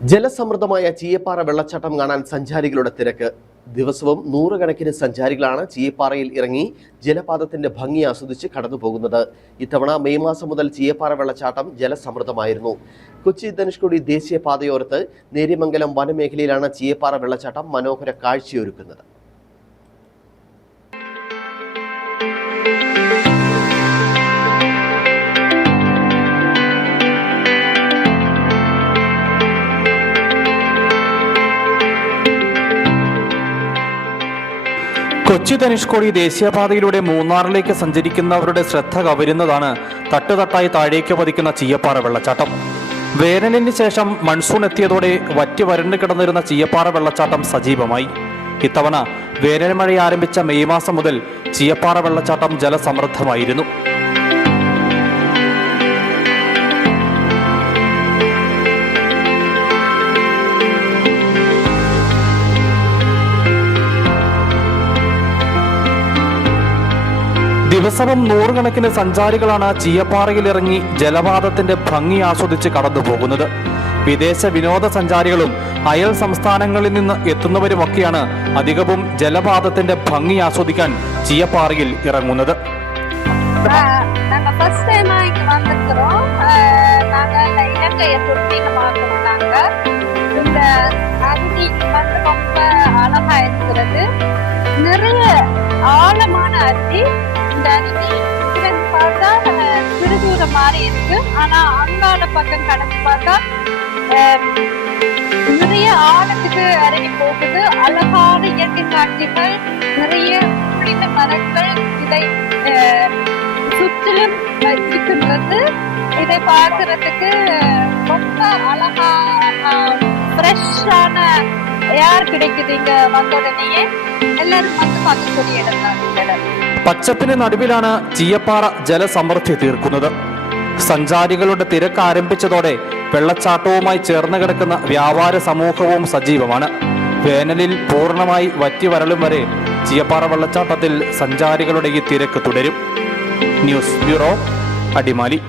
ജലസമൃദ്ധമായ ചീയപ്പാറ വെള്ളച്ചാട്ടം കാണാൻ സഞ്ചാരികളുടെ തിരക്ക്. ദിവസവും നൂറുകണക്കിന് സഞ്ചാരികളാണ് ചീയപ്പാറയിൽ ഇറങ്ങി ജലപാതത്തിന്റെ ഭംഗി ആസ്വദിച്ച് കടന്നു പോകുന്നത് ഇത്തവണ മെയ് മാസം മുതൽ ചീയപ്പാറ വെള്ളച്ചാട്ടം ജലസമൃദ്ധമായിരുന്നു. കൊച്ചി ധനുഷ്കോടി ദേശീയപാതയോരത്ത് നേര്യമംഗലം വനമേഖലയിലാണ് ചീയപ്പാറ വെള്ളച്ചാട്ടം മനോഹര കാഴ്ചയൊരുക്കുന്നത്. കൊച്ചി ധനുഷ്കോടി ദേശീയപാതയിലൂടെ മൂന്നാറിലേക്ക് സഞ്ചരിക്കുന്നവരുടെ ശ്രദ്ധ കവരുന്നതാണ് തട്ടുതട്ടായി താഴേക്ക് പതിക്കുന്ന ചീയപ്പാറ വെള്ളച്ചാട്ടം. വേനലിന് ശേഷം മൺസൂൺ എത്തിയതോടെ വറ്റി വരണ്ടു കിടന്നിരുന്ന ചീയപ്പാറ വെള്ളച്ചാട്ടം സജീവമായി. ഇത്തവണ വേനൽ മഴ ആരംഭിച്ച മെയ് മാസം മുതൽ ചീയപ്പാറ വെള്ളച്ചാട്ടം ജലസമൃദ്ധമായിരുന്നു. ദിവസവും നൂറുകണക്കിന് സഞ്ചാരികളാണ് ചീയപ്പാറയിൽ ഇറങ്ങി ജലപാതത്തിന്റെ ഭംഗി ആസ്വദിച്ച് കടന്നുപോകുന്നത് വിദേശ വിനോദസഞ്ചാരികളും അയൽ സംസ്ഥാനങ്ങളിൽ നിന്ന് എത്തുന്നവരുമൊക്കെയാണ് അധികവും ജലപാതത്തിന്റെ ഭംഗി ആസ്വദിക്കാൻ ചീയപ്പാറയിൽ ഇറങ്ങുന്നത് ஆஹ் நாங்க ஃபர்ஸ்ட் டைமா இங்க வந்திருக்கிறோம் ஆஹ் நாங்க இந்த இலங்கையை பூர்வீகமாக நாங்க இந்த அருவி வந்து ரொம்ப அழகா இருக்கிறது நிறைய ஆழமான அருவி இந்த அருவி மாதிரி இருக்கு ஆனா அங்கால பக்கம் கடந்து பார்த்தா ஆஹ் நிறைய ஆழத்துக்கு அருவி போகுது அழகான இயற்கை காட்சிகள் நிறைய புளித்த மரங்கள் இதை ஆஹ் சுற்றிலும் இருக்கின்றது இதை பார்க்கறதுக்கு ரொம்ப அழகா ஃப்ரெஷ்ஷான ஏர் கிடைக்குது இங்க வந்த உடனேயே எல்லாரும் வந்து பார்க்கக்கூடிய இடம் தான் இந்த இடம் പച്ചപ്പിന് നടുവിലാണ് ചീയപ്പാറ ജലസമൃദ്ധി തീർക്കുന്നത് സഞ്ചാരികളുടെ തിരക്ക് ആരംഭിച്ചതോടെ വെള്ളച്ചാട്ടവുമായി ചേർന്ന് കിടക്കുന്ന വ്യാപാര സമൂഹവും സജീവമാണ്. വേനലിൽ പൂർണമായി വറ്റി വരളും വരെ ചിയപ്പാറ വെള്ളച്ചാട്ടത്തിൽ സഞ്ചാരികളുടെ ഈ തിരക്ക് തുടരും. News bureau Adimali.